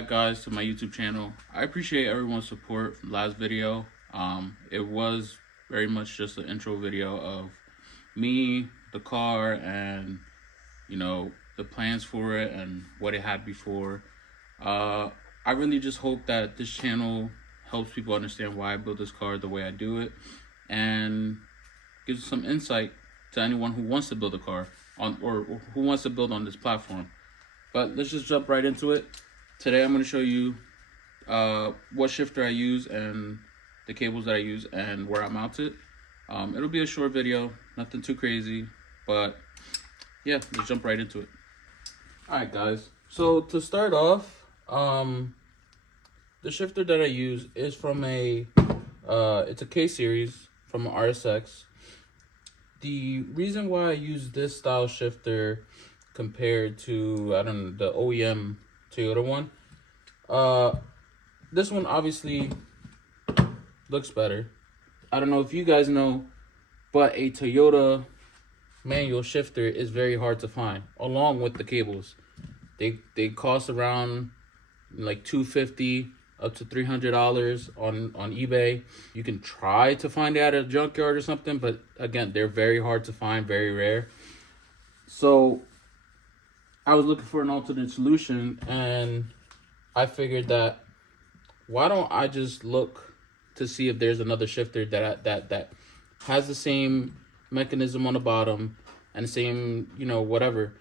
back, guys, to my YouTube channel. I appreciate everyone's support from the last video. It was very much just an intro video of me, the car, and the plans for it and what it had before. I really just hope that this channel helps people understand why I built this car the way I do it, and gives some insight to anyone who wants to build a car on or who wants to build on this platform. But let's just jump right into it. Today I'm going to show you what shifter I use and the cables that I use and where I mount it. It'll be a short video, nothing too crazy, but yeah, let's jump right into it. Alright guys, so to start off, the shifter that I use is from it's a Kseries from an RSX. The reason why I use this style shifter compared to, the OEM Toyota one, this one obviously looks better. I don't know if you guys know, but a Toyota manual shifter is very hard to find, along with the cables. They cost around like $250 up to $300 on eBay. You can try to find it at a junkyard or something, but again, they're very hard to find, very rare. So I was looking for an alternate solution, and I figured that why don't I just look to see if there's another shifter that has the same mechanism on the bottom and the same, whatever.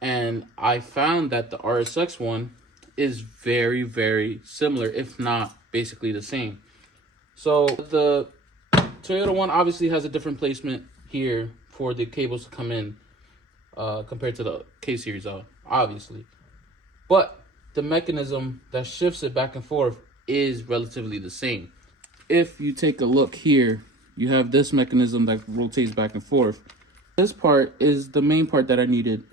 And I found that the RSX one is very, very similar, if not basically the same. So the Toyota one obviously has a different placement here for the cables to come in compared to the K-Series, obviously. But the mechanism that shifts it back and forth is relatively the same. If you take a look here, you have this mechanism that rotates back and forth. This part is the main part that I needed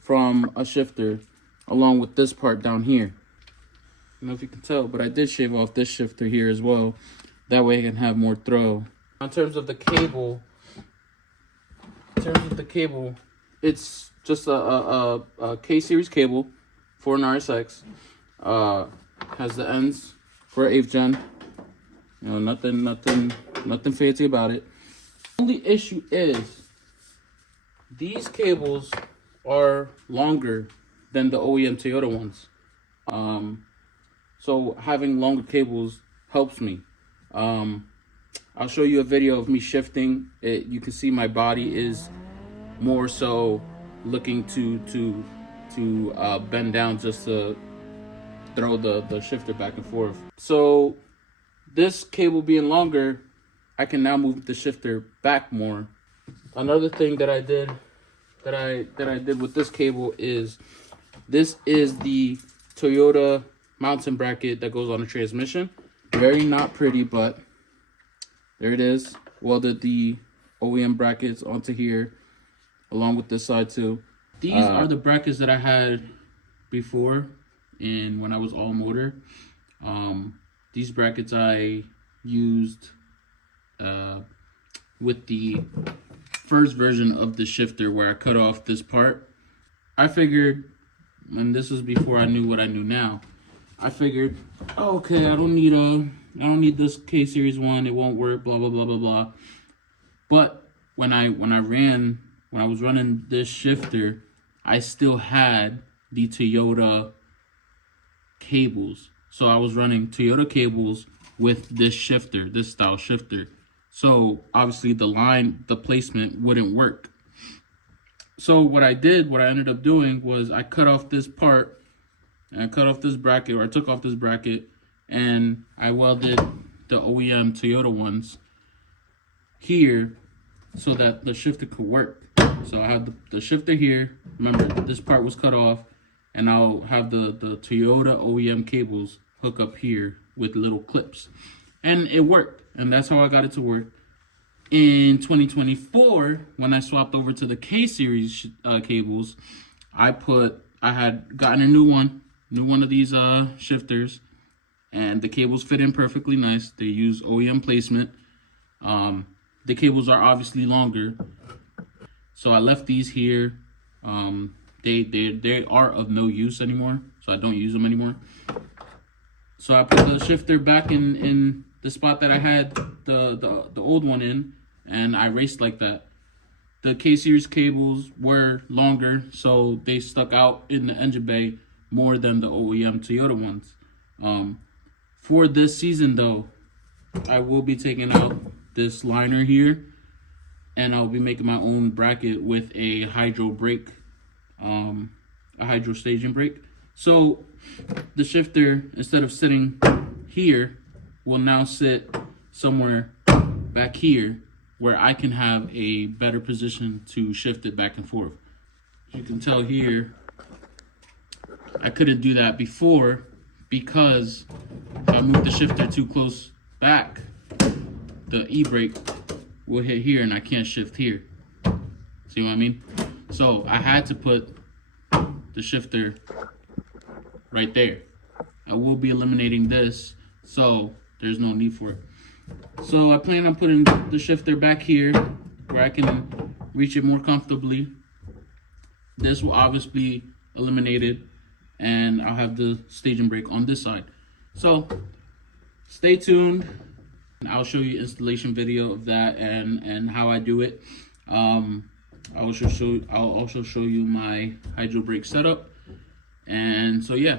from a shifter, along with this part down here. I don't know if you can tell, but I did shave off this shifter here as well. That way I can have more throw. In terms of the cable, it's just a K-Series cable for an RSX. Has the ends for 8th gen. Nothing fancy about it. Only issue is these cables are longer than the OEM Toyota ones. So having longer cables helps me. I'll show you a video of me shifting it. You can see my body is more so looking to bend down just to throw the shifter back and forth. So this cable being longer, I can now move the shifter back more. Another thing that I did with this cable is this is the Toyota mounting bracket that goes on the transmission. Very not pretty, but there it is. Welded the OEM brackets onto here, along with this side too. These are the brackets that I had before and when I was all motor. These brackets I used with the first version of the shifter, where I cut off this part. I figured, and this was before I knew what I knew now, I figured, oh, okay, I don't need this K-Series one, it won't work, blah blah blah blah blah. But when I was running this shifter, I still had the Toyota cables. So I was running Toyota cables with this shifter, this style shifter. So obviously the placement wouldn't work. So what I ended up doing was I cut off this part, and I cut off this bracket, or I took off this bracket, and I welded the OEM Toyota ones here so that the shifter could work. So I have the shifter here. Remember, this part was cut off, and I'll have the Toyota OEM cables hook up here with little clips. And it worked, and that's how I got it to work. In 2024, when I swapped over to the K-Series cables, I had gotten a new one of these shifters, and the cables fit in perfectly nice. They use OEM placement. The cables are obviously longer, so I left these here. They are of no use anymore, so I don't use them anymore. So I put the shifter back in the spot that I had the old one in, and I raced like that. The Kseries cables were longer, so they stuck out in the engine bay more than the OEM Toyota ones. For this season though, I will be taking out this liner here, and I'll be making my own bracket with a hydro brake, a hydro staging brake. So the shifter, instead of sitting here, will now sit somewhere back here where I can have a better position to shift it back and forth. As you can tell here, I couldn't do that before because if I move the shifter too close back, the e-brake will hit here and I can't shift here. See what I mean? So I had to put the shifter right there. I will be eliminating this, so there's no need for it. So I plan on putting the shifter back here where I can reach it more comfortably. This will obviously be eliminated, and I'll have the staging brake on this side. So stay tuned. I'll show you installation video of that and how I do it. I'll also show you my hydro brake setup. And so yeah.